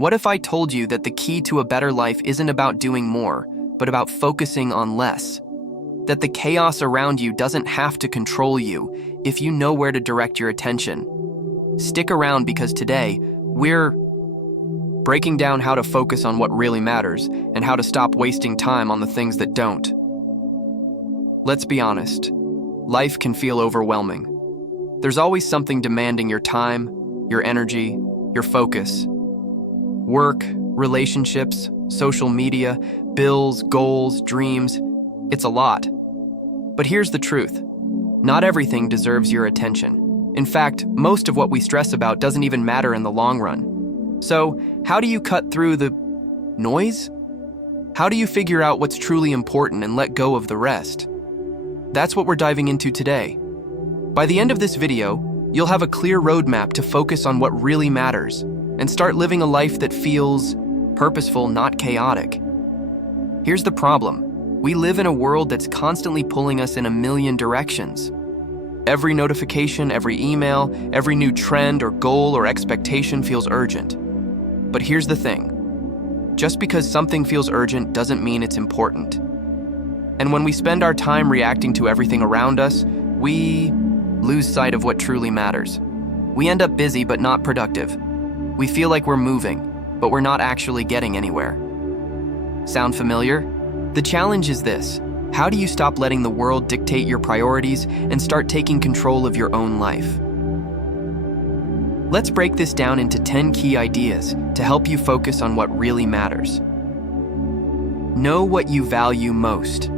What if I told you that the key to a better life isn't about doing more, but about focusing on less? That the chaos around you doesn't have to control you if you know where to direct your attention. Stick around because today, we're breaking down how to focus on what really matters and how to stop wasting time on the things that don't. Let's be honest, life can feel overwhelming. There's always something demanding your time, your energy, your focus. Work, relationships, social media, bills, goals, dreams. It's a lot. But here's the truth. Not everything deserves your attention. In fact, most of what we stress about doesn't even matter in the long run. So, how do you cut through the noise? How do you figure out what's truly important and let go of the rest? That's what we're diving into today. By the end of this video, you'll have a clear roadmap to focus on what really matters and start living a life that feels purposeful, not chaotic. Here's the problem. We live in a world that's constantly pulling us in a million directions. Every notification, every email, every new trend or goal or expectation feels urgent. But here's the thing. Just because something feels urgent doesn't mean it's important. And when we spend our time reacting to everything around us, we lose sight of what truly matters. We end up busy but not productive. We feel like we're moving, but we're not actually getting anywhere. Sound familiar? The challenge is this. How do you stop letting the world dictate your priorities and start taking control of your own life? Let's break this down into 10 key ideas to help you focus on what really matters. Know what you value most.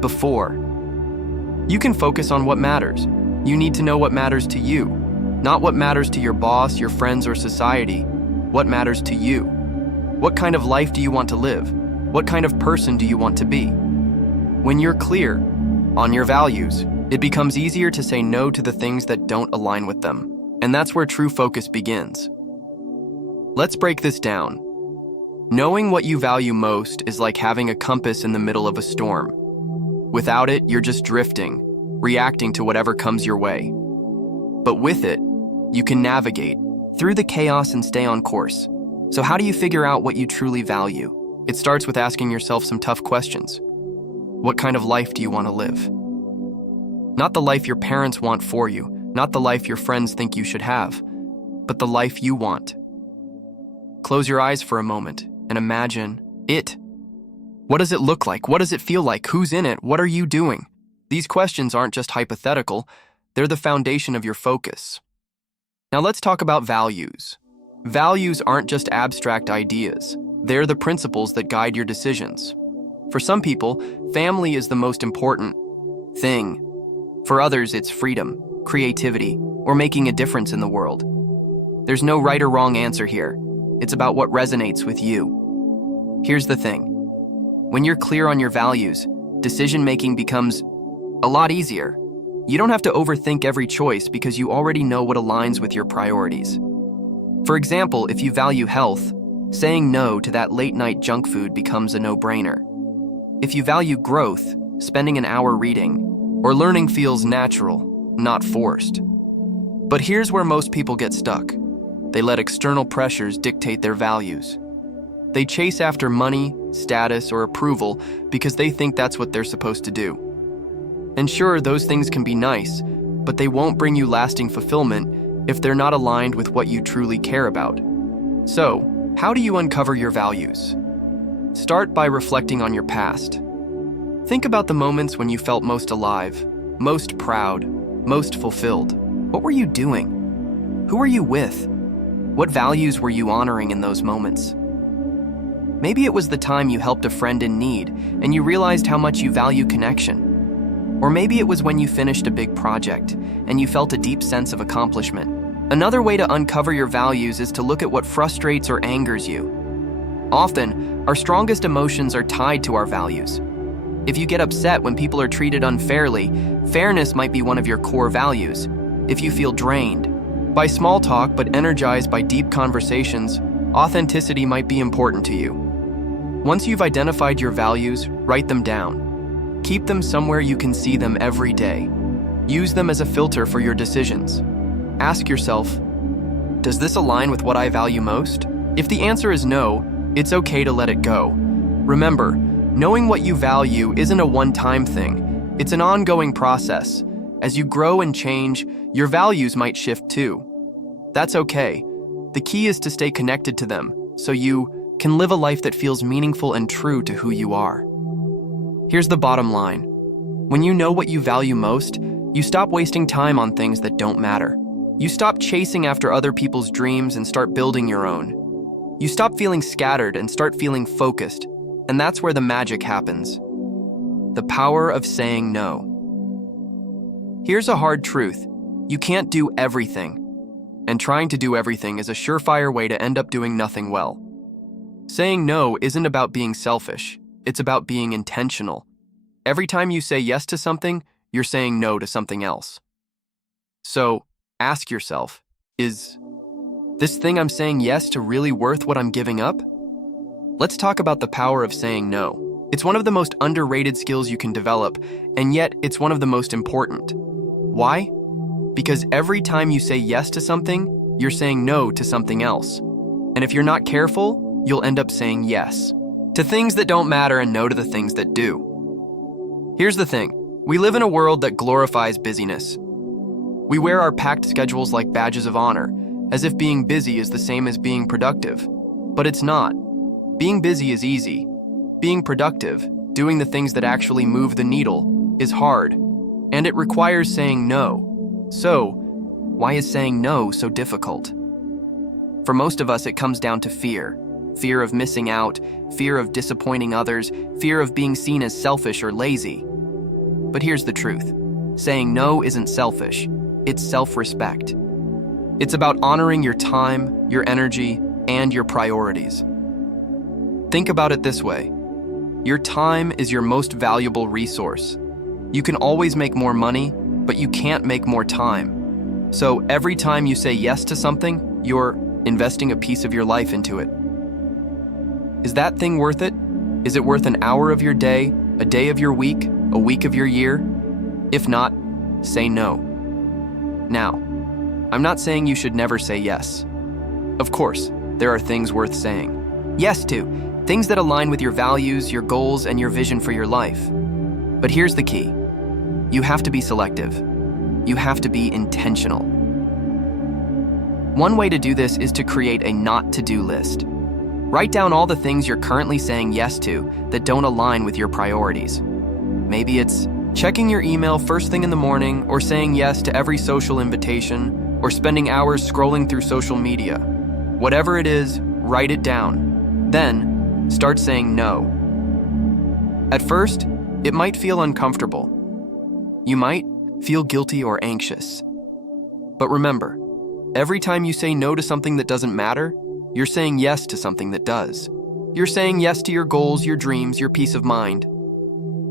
Before you can focus on what matters, you need to know what matters to you, not what matters to your boss, your friends, or society. What matters to you? What kind of life do you want to live? What kind of person do you want to be? When you're clear on your values, it becomes easier to say no to the things that don't align with them. And that's where true focus begins. Let's break this down. Knowing what you value most is like having a compass in the middle of a storm. Without it, you're just drifting, reacting to whatever comes your way. But with it, you can navigate through the chaos and stay on course. So how do you figure out what you truly value? It starts with asking yourself some tough questions. What kind of life do you want to live? Not the life your parents want for you, not the life your friends think you should have, but the life you want. Close your eyes for a moment and imagine it. What does it look like? What does it feel like? Who's in it? What are you doing? These questions aren't just hypothetical, they're the foundation of your focus. Now let's talk about values. Values aren't just abstract ideas, they're the principles that guide your decisions. For some people, family is the most important thing. For others, it's freedom, creativity, or making a difference in the world. There's no right or wrong answer here. It's about what resonates with you. Here's the thing. When you're clear on your values, decision-making becomes a lot easier. You don't have to overthink every choice because you already know what aligns with your priorities. For example, if you value health, saying no to that late-night junk food becomes a no-brainer. If you value growth, spending an hour reading or learning feels natural, not forced. But here's where most people get stuck. They let external pressures dictate their values. They chase after money, status, or approval because they think that's what they're supposed to do. And sure, those things can be nice, but they won't bring you lasting fulfillment if they're not aligned with what you truly care about. So, how do you uncover your values? Start by reflecting on your past. Think about the moments when you felt most alive, most proud, most fulfilled. What were you doing? Who were you with? What values were you honoring in those moments? Maybe it was the time you helped a friend in need and you realized how much you value connection. Or maybe it was when you finished a big project and you felt a deep sense of accomplishment. Another way to uncover your values is to look at what frustrates or angers you. Often, our strongest emotions are tied to our values. If you get upset when people are treated unfairly, fairness might be one of your core values. If you feel drained by small talk but energized by deep conversations, authenticity might be important to you. Once you've identified your values, write them down. Keep them somewhere you can see them every day. Use them as a filter for your decisions. Ask yourself, does this align with what I value most? If the answer is no, it's okay to let it go. Remember, knowing what you value isn't a one-time thing. It's an ongoing process. As you grow and change, your values might shift too. That's okay. The key is to stay connected to them so you can live a life that feels meaningful and true to who you are. Here's the bottom line. When you know what you value most, you stop wasting time on things that don't matter. You stop chasing after other people's dreams and start building your own. You stop feeling scattered and start feeling focused, and that's where the magic happens. The power of saying no. Here's a hard truth. You can't do everything, and trying to do everything is a surefire way to end up doing nothing well. Saying no isn't about being selfish, it's about being intentional. Every time you say yes to something, you're saying no to something else. So, ask yourself, is this thing I'm saying yes to really worth what I'm giving up? Let's talk about the power of saying no. It's one of the most underrated skills you can develop, and yet it's one of the most important. Why? Because every time you say yes to something, you're saying no to something else. And if you're not careful, you'll end up saying yes to things that don't matter and no to the things that do. Here's the thing. We live in a world that glorifies busyness. We wear our packed schedules like badges of honor, as if being busy is the same as being productive. But it's not. Being busy is easy. Being productive, doing the things that actually move the needle, is hard. And it requires saying no. So, why is saying no so difficult? For most of us, it comes down to fear. Fear of missing out, fear of disappointing others, fear of being seen as selfish or lazy. But here's the truth. Saying no isn't selfish. It's self-respect. It's about honoring your time, your energy, and your priorities. Think about it this way. Your time is your most valuable resource. You can always make more money, but you can't make more time. So every time you say yes to something, you're investing a piece of your life into it. Is that thing worth it? Is it worth an hour of your day, a day of your week, a week of your year? If not, say no. Now, I'm not saying you should never say yes. Of course, there are things worth saying yes to, things that align with your values, your goals, and your vision for your life. But here's the key. You have to be selective. You have to be intentional. One way to do this is to create a not-to-do list. Write down all the things you're currently saying yes to that don't align with your priorities. Maybe it's checking your email first thing in the morning, or saying yes to every social invitation, or spending hours scrolling through social media. Whatever it is, write it down. Then, start saying no. At first, it might feel uncomfortable. You might feel guilty or anxious. But remember, every time you say no to something that doesn't matter, you're saying yes to something that does. You're saying yes to your goals, your dreams, your peace of mind.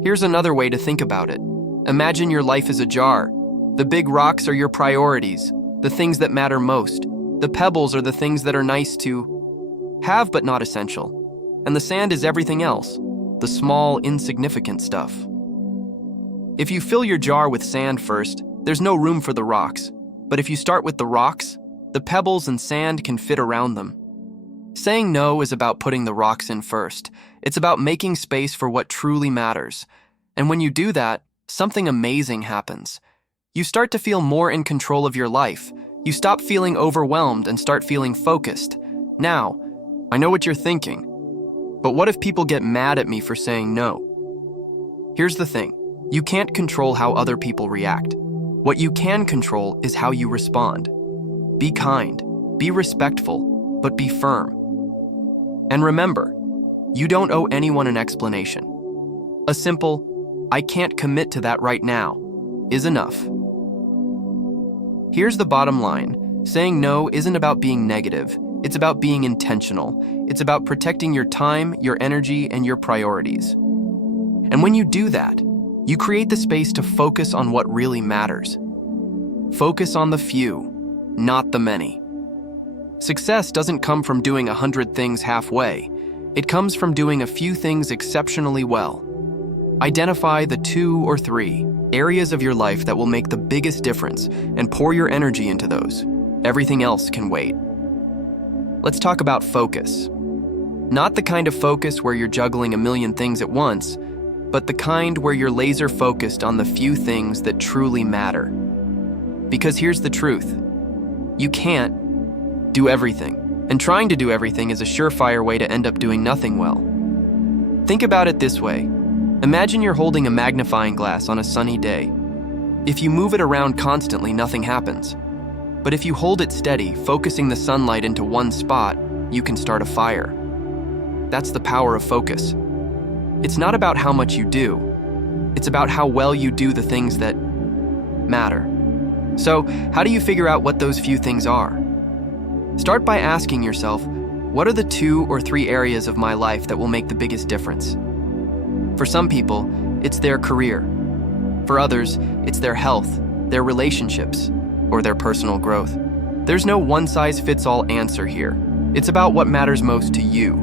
Here's another way to think about it. Imagine your life is a jar. The big rocks are your priorities, the things that matter most. The pebbles are the things that are nice to have but not essential. And the sand is everything else, the small, insignificant stuff. If you fill your jar with sand first, there's no room for the rocks. But if you start with the rocks, the pebbles and sand can fit around them. Saying no is about putting the rocks in first. It's about making space for what truly matters. And when you do that, something amazing happens. You start to feel more in control of your life. You stop feeling overwhelmed and start feeling focused. Now, I know what you're thinking. But what if people get mad at me for saying no? Here's the thing. You can't control how other people react. What you can control is how you respond. Be kind, be respectful, but be firm. And remember, you don't owe anyone an explanation. A simple, "I can't commit to that right now," is enough. Here's the bottom line. Saying no isn't about being negative. It's about being intentional. It's about protecting your time, your energy, and your priorities. And when you do that, you create the space to focus on what really matters. Focus on the few, not the many. Success doesn't come from doing 100 things halfway. It comes from doing a few things exceptionally well. Identify the 2 or 3 areas of your life that will make the biggest difference and pour your energy into those. Everything else can wait. let's talk about focus. Not the kind of focus where you're juggling a million things at once, but the kind where you're laser focused on the few things that truly matter. Because here's the truth. You can't do everything, and trying to do everything is a surefire way to end up doing nothing well. Think about it this way. Imagine you're holding a magnifying glass on a sunny day. If you move it around constantly, nothing happens. But if you hold it steady, focusing the sunlight into one spot, you can start a fire. That's the power of focus. It's not about how much you do. It's about how well you do the things that matter. So, how do you figure out what those few things are? Start by asking yourself, what are the 2 or 3 areas of my life that will make the biggest difference? For some people, it's their career. For others, it's their health, their relationships, or their personal growth. There's no one-size-fits-all answer here. It's about what matters most to you.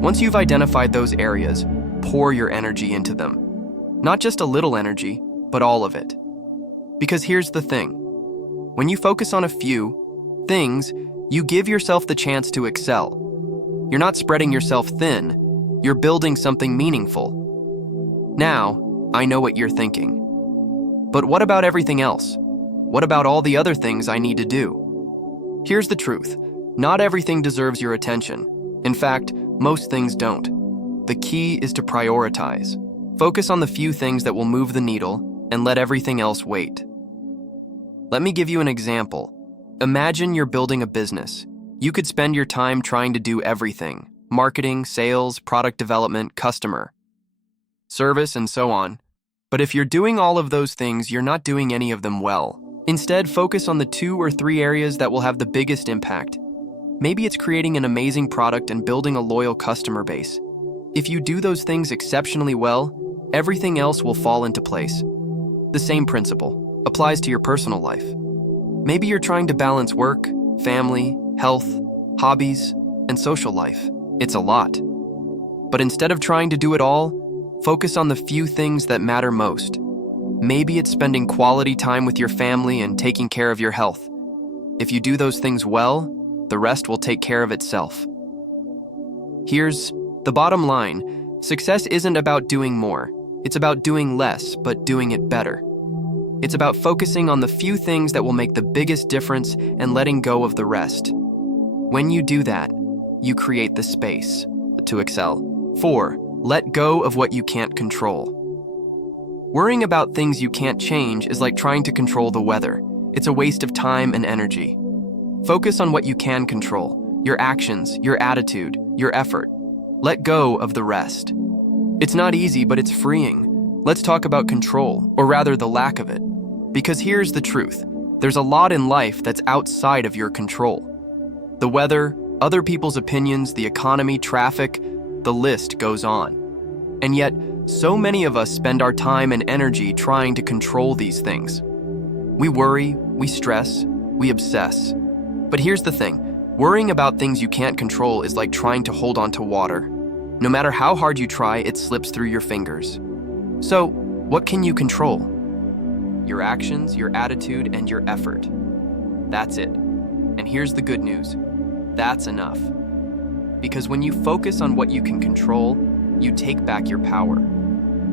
Once you've identified those areas, pour your energy into them. Not just a little energy, but all of it. Because here's the thing. When you focus on a few things, you give yourself the chance to excel. You're not spreading yourself thin, you're building something meaningful. Now, I know what you're thinking. But what about everything else? What about all the other things I need to do? Here's the truth. Not everything deserves your attention. In fact, most things don't. The key is to prioritize. Focus on the few things that will move the needle and let everything else wait. Let me give you an example. Imagine you're building a business. You could spend your time trying to do everything: marketing, sales, product development, customer service, and so on. But if you're doing all of those things, you're not doing any of them well. Instead, focus on the 2 or 3 areas that will have the biggest impact. Maybe it's creating an amazing product and building a loyal customer base. If you do those things exceptionally well, everything else will fall into place. The same principle applies to your personal life. Maybe you're trying to balance work, family, health, hobbies, and social life. It's a lot. But instead of trying to do it all, focus on the few things that matter most. Maybe it's spending quality time with your family and taking care of your health. If you do those things well, the rest will take care of itself. Here's the bottom line. Success isn't about doing more. It's about doing less, but doing it better. It's about focusing on the few things that will make the biggest difference and letting go of the rest. When you do that, you create the space to excel. 4. Let go of what you can't control. Worrying about things you can't change is like trying to control the weather. It's a waste of time and energy. Focus on what you can control: your actions, your attitude, your effort. Let go of the rest. It's not easy, but it's freeing. Let's talk about control, or rather the lack of it. Because here's the truth. There's a lot in life that's outside of your control. The weather, other people's opinions, the economy, traffic, the list goes on. And yet, so many of us spend our time and energy trying to control these things. We worry, we stress, we obsess. But here's the thing. Worrying about things you can't control is like trying to hold on to water. No matter how hard you try, it slips through your fingers. So, what can you control? Your actions, your attitude, and your effort. That's it. And here's the good news. That's enough. Because when you focus on what you can control, you take back your power.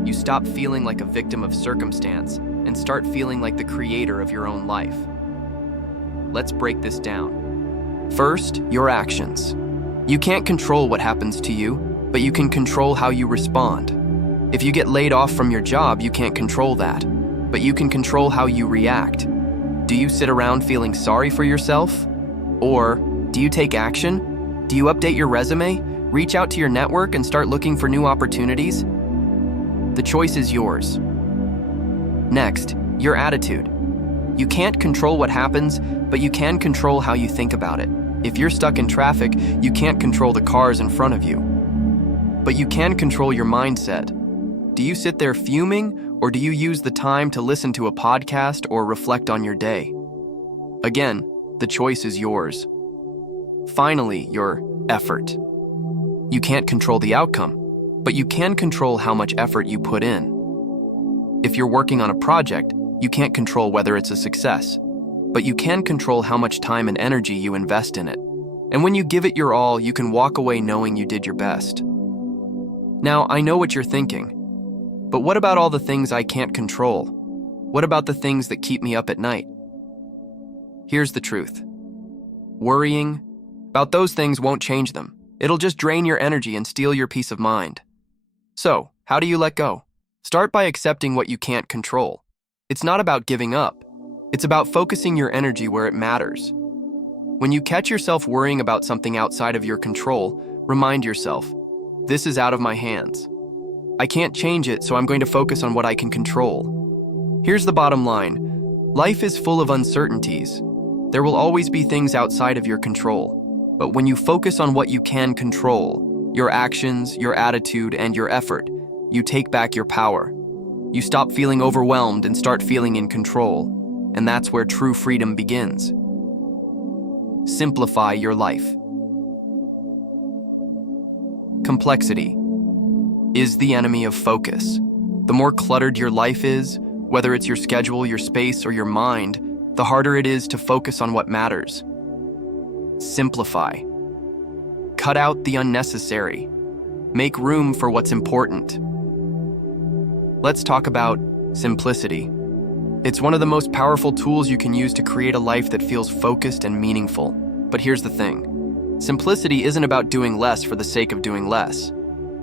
You stop feeling like a victim of circumstance and start feeling like the creator of your own life. Let's break this down. First, your actions. You can't control what happens to you, but you can control how you respond. If you get laid off from your job, you can't control that, but you can control how you react. Do you sit around feeling sorry for yourself? Or do you take action? Do you update your resume, reach out to your network, and start looking for new opportunities? The choice is yours. Next, your attitude. You can't control what happens, but you can control how you think about it. If you're stuck in traffic, you can't control the cars in front of you. But you can control your mindset. Do you sit there fuming, or do you use the time to listen to a podcast or reflect on your day? Again, the choice is yours. Finally, your effort. You can't control the outcome, but you can control how much effort you put in. If you're working on a project, you can't control whether it's a success, but you can control how much time and energy you invest in it. And when you give it your all, you can walk away knowing you did your best. Now, I know what you're thinking, but what about all the things I can't control? What about the things that keep me up at night? Here's the truth. Worrying about those things won't change them. It'll just drain your energy and steal your peace of mind. So, how do you let go? Start by accepting what you can't control. It's not about giving up. It's about focusing your energy where it matters. When you catch yourself worrying about something outside of your control, remind yourself, this is out of my hands. I can't change it, so I'm going to focus on what I can control. Here's the bottom line. Life is full of uncertainties. There will always be things outside of your control. But when you focus on what you can control, your actions, your attitude, and your effort, you take back your power. You stop feeling overwhelmed and start feeling in control. And that's where true freedom begins. Simplify your life. Complexity is the enemy of focus. The more cluttered your life is, whether it's your schedule, your space, or your mind, the harder it is to focus on what matters. Simplify. Cut out the unnecessary. Make room for what's important. Let's talk about simplicity. It's one of the most powerful tools you can use to create a life that feels focused and meaningful. But here's the thing. Simplicity isn't about doing less for the sake of doing less.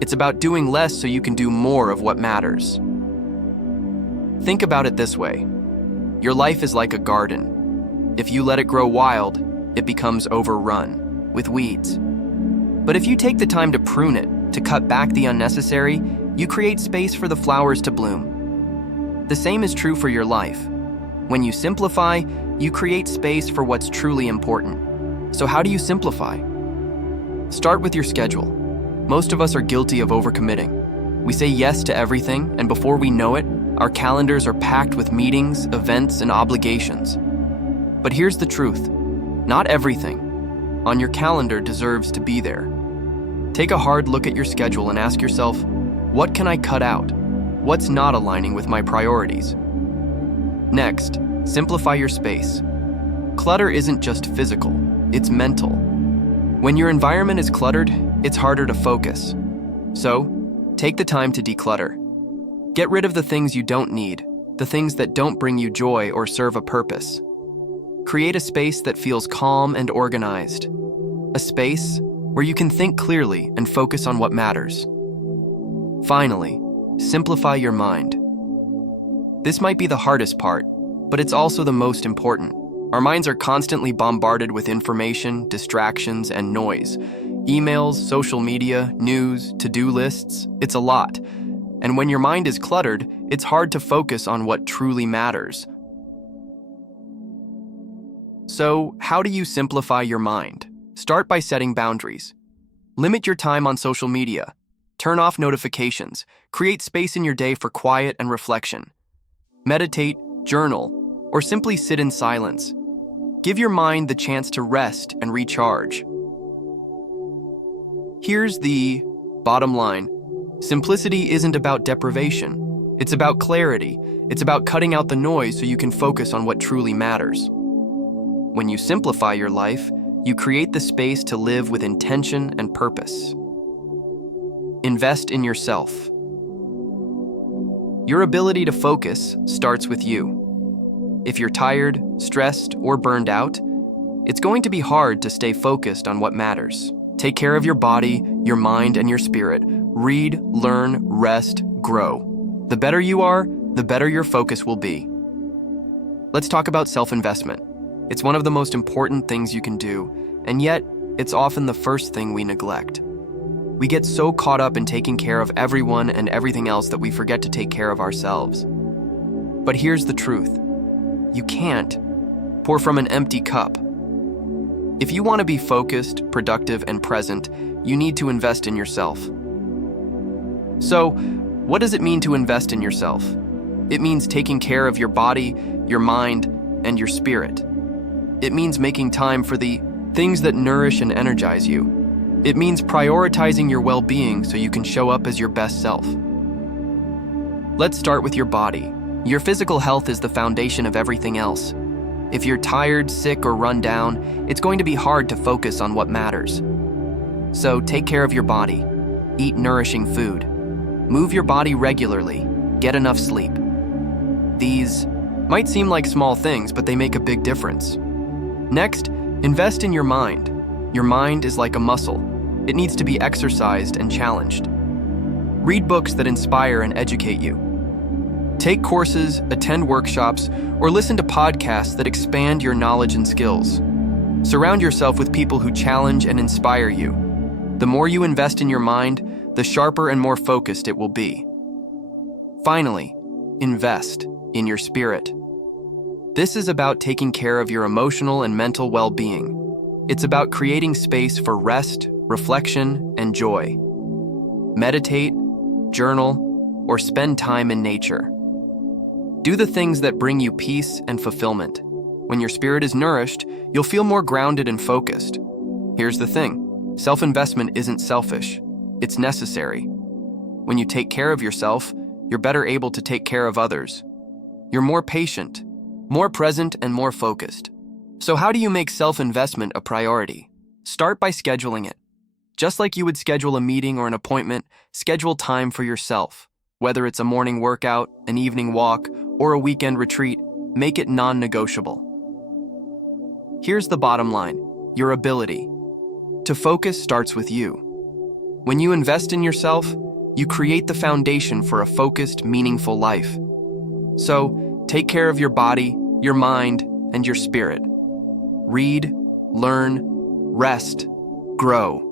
It's about doing less so you can do more of what matters. Think about it this way. Your life is like a garden. If you let it grow wild, it becomes overrun with weeds. But if you take the time to prune it, to cut back the unnecessary, you create space for the flowers to bloom. The same is true for your life. When you simplify, you create space for what's truly important. So how do you simplify? Start with your schedule. Most of us are guilty of overcommitting. We say yes to everything, and before we know it, our calendars are packed with meetings, events, and obligations. But here's the truth. Not everything on your calendar deserves to be there. Take a hard look at your schedule and ask yourself, what can I cut out? What's not aligning with my priorities? Next, simplify your space. Clutter isn't just physical, it's mental. When your environment is cluttered, it's harder to focus. So, take the time to declutter. Get rid of the things you don't need, the things that don't bring you joy or serve a purpose. Create a space that feels calm and organized. A space where you can think clearly and focus on what matters. Finally, simplify your mind. This might be the hardest part, but it's also the most important. Our minds are constantly bombarded with information, distractions, and noise. Emails, social media, news, to-do lists, it's a lot. And when your mind is cluttered, it's hard to focus on what truly matters. So, how do you simplify your mind? Start by setting boundaries. Limit your time on social media. Turn off notifications. Create space in your day for quiet and reflection. Meditate, journal, or simply sit in silence. Give your mind the chance to rest and recharge. Here's the bottom line. Simplicity isn't about deprivation. It's about clarity. It's about cutting out the noise so you can focus on what truly matters. When you simplify your life, you create the space to live with intention and purpose. Invest in yourself. Your ability to focus starts with you. If you're tired, stressed, or burned out, it's going to be hard to stay focused on what matters. Take care of your body, your mind, and your spirit. Read, learn, rest, grow. The better you are, the better your focus will be. Let's talk about self-investment. It's one of the most important things you can do, and yet, it's often the first thing we neglect. We get so caught up in taking care of everyone and everything else that we forget to take care of ourselves. But here's the truth. You can't pour from an empty cup. If you want to be focused, productive, and present, you need to invest in yourself. So, what does it mean to invest in yourself? It means taking care of your body, your mind, and your spirit. It means making time for the things that nourish and energize you. It means prioritizing your well-being so you can show up as your best self. Let's start with your body. Your physical health is the foundation of everything else. If you're tired, sick, or run down, it's going to be hard to focus on what matters. So take care of your body. Eat nourishing food. Move your body regularly. Get enough sleep. These might seem like small things, but they make a big difference. Next, invest in your mind. Your mind is like a muscle. It needs to be exercised and challenged. Read books that inspire and educate you. Take courses, attend workshops, or listen to podcasts that expand your knowledge and skills. Surround yourself with people who challenge and inspire you. The more you invest in your mind, the sharper and more focused it will be. Finally, invest in your spirit. This is about taking care of your emotional and mental well-being. It's about creating space for rest, reflection, and joy. Meditate, journal, or spend time in nature. Do the things that bring you peace and fulfillment. When your spirit is nourished, you'll feel more grounded and focused. Here's the thing: self-investment isn't selfish. It's necessary. When you take care of yourself, you're better able to take care of others. You're more patient, more present, and more focused. So how do you make self-investment a priority? Start by scheduling it. Just like you would schedule a meeting or an appointment, schedule time for yourself. Whether it's a morning workout, an evening walk, or a weekend retreat, make it non-negotiable. Here's the bottom line: your ability to focus starts with you. When you invest in yourself, you create the foundation for a focused, meaningful life. So, take care of your body, your mind, and your spirit. Read, learn, rest, grow.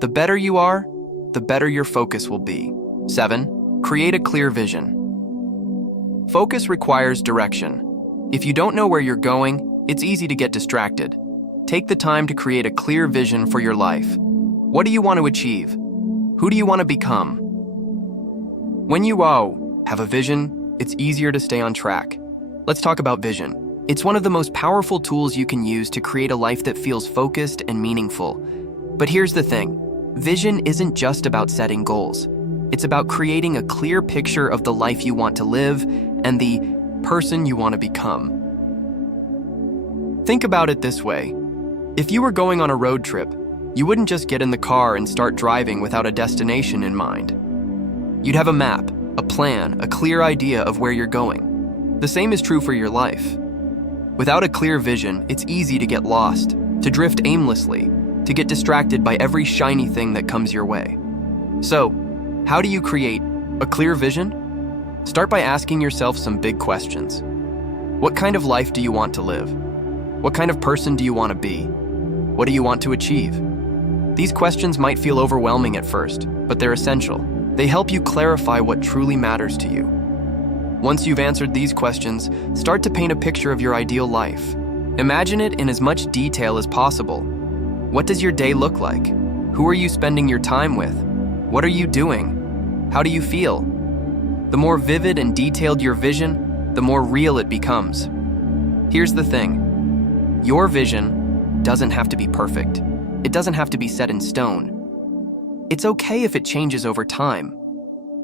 The better you are, the better your focus will be. 7. Create a clear vision. Focus requires direction. If you don't know where you're going, it's easy to get distracted. Take the time to create a clear vision for your life. What do you want to achieve? Who do you want to become? When you have a vision, it's easier to stay on track. Let's talk about vision. It's one of the most powerful tools you can use to create a life that feels focused and meaningful. But here's the thing: vision isn't just about setting goals. It's about creating a clear picture of the life you want to live and the person you want to become. Think about it this way. If you were going on a road trip, you wouldn't just get in the car and start driving without a destination in mind. You'd have a map, a plan, a clear idea of where you're going. The same is true for your life. Without a clear vision, it's easy to get lost, to drift aimlessly, to get distracted by every shiny thing that comes your way. So, how do you create a clear vision? Start by asking yourself some big questions. What kind of life do you want to live? What kind of person do you want to be? What do you want to achieve? These questions might feel overwhelming at first, but they're essential. They help you clarify what truly matters to you. Once you've answered these questions, start to paint a picture of your ideal life. Imagine it in as much detail as possible. What does your day look like? Who are you spending your time with? What are you doing? How do you feel? The more vivid and detailed your vision, the more real it becomes. Here's the thing: your vision doesn't have to be perfect. It doesn't have to be set in stone. It's okay if it changes over time.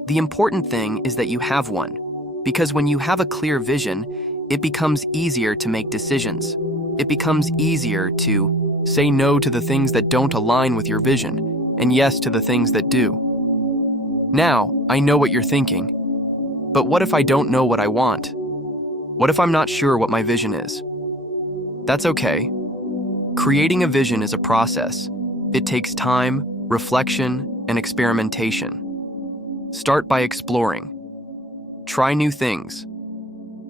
The important thing is that you have one, because when you have a clear vision, it becomes easier to make decisions. It becomes easier to say no to the things that don't align with your vision, and yes to the things that do. Now, I know what you're thinking, but what if I don't know what I want? What if I'm not sure what my vision is? That's okay. Creating a vision is a process. It takes time, reflection, and experimentation. Start by exploring. Try new things.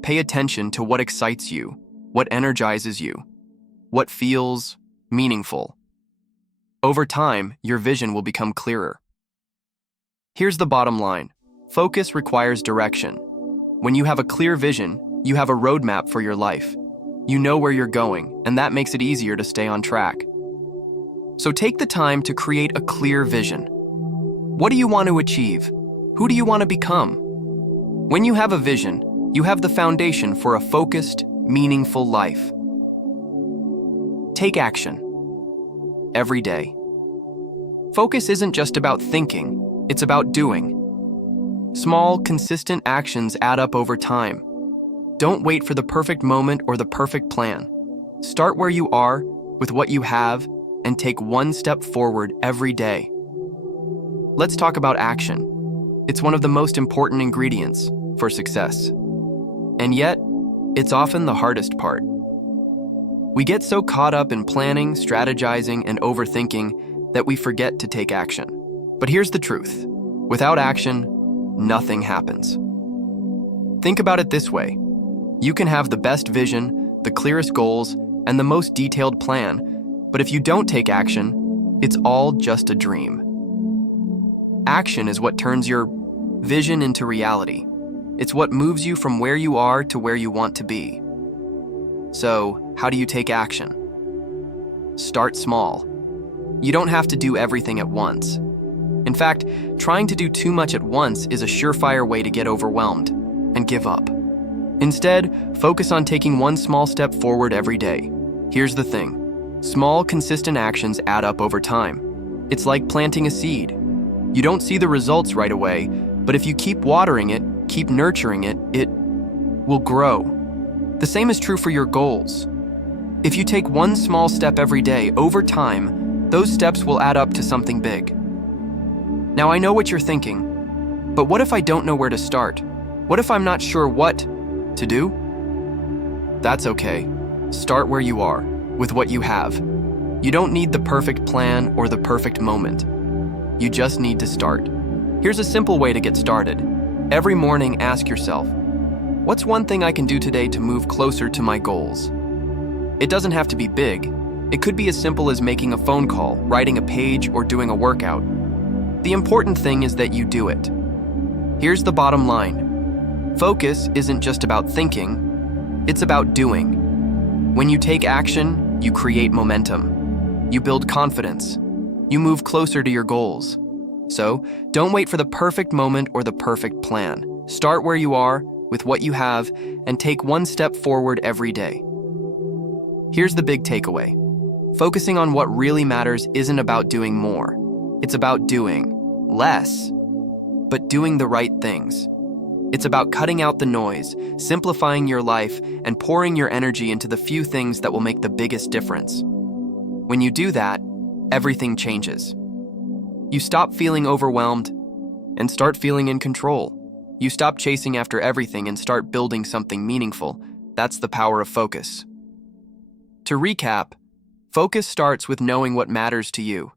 Pay attention to what excites you, what energizes you, what feels meaningful. Over time, your vision will become clearer. Here's the bottom line: focus requires direction. When you have a clear vision, you have a roadmap for your life. You know where you're going, and that makes it easier to stay on track. So take the time to create a clear vision. What do you want to achieve? Who do you want to become? When you have a vision, you have the foundation for a focused, meaningful life. Take action. Every day. Focus isn't just about thinking, it's about doing. Small, consistent actions add up over time. Don't wait for the perfect moment or the perfect plan. Start where you are, with what you have, and take one step forward every day. Let's talk about action. It's one of the most important ingredients for success. And yet, it's often the hardest part. We get so caught up in planning, strategizing, and overthinking that we forget to take action. But here's the truth. Without action, nothing happens. Think about it this way. You can have the best vision, the clearest goals, and the most detailed plan, but if you don't take action, it's all just a dream. Action is what turns your vision into reality. It's what moves you from where you are to where you want to be. So, how do you take action? Start small. You don't have to do everything at once. In fact, trying to do too much at once is a surefire way to get overwhelmed and give up. Instead, focus on taking one small step forward every day. Here's the thing. Small, consistent actions add up over time. It's like planting a seed. You don't see the results right away, but if you keep watering it, keep nurturing it, it will grow. The same is true for your goals. If you take one small step every day, over time, those steps will add up to something big. Now, I know what you're thinking, but what if I don't know where to start? What if I'm not sure what to do? That's okay. Start where you are, with what you have. You don't need the perfect plan or the perfect moment. You just need to start. Here's a simple way to get started. Every morning, ask yourself, what's one thing I can do today to move closer to my goals? It doesn't have to be big. It could be as simple as making a phone call, writing a page, or doing a workout. The important thing is that you do it. Here's the bottom line. Focus isn't just about thinking, it's about doing. When you take action, you create momentum. You build confidence. You move closer to your goals. So, don't wait for the perfect moment or the perfect plan. Start where you are, with what you have, and take one step forward every day. Here's the big takeaway. Focusing on what really matters isn't about doing more. It's about doing less, but doing the right things. It's about cutting out the noise, simplifying your life, and pouring your energy into the few things that will make the biggest difference. When you do that, everything changes. You stop feeling overwhelmed and start feeling in control. You stop chasing after everything and start building something meaningful. That's the power of focus. To recap, focus starts with knowing what matters to you.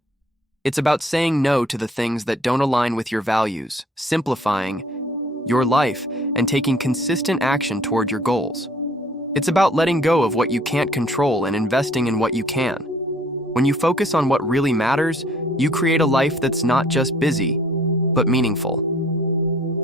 It's about saying no to the things that don't align with your values, simplifying your life, and taking consistent action toward your goals. It's about letting go of what you can't control and investing in what you can. When you focus on what really matters, you create a life that's not just busy, but meaningful.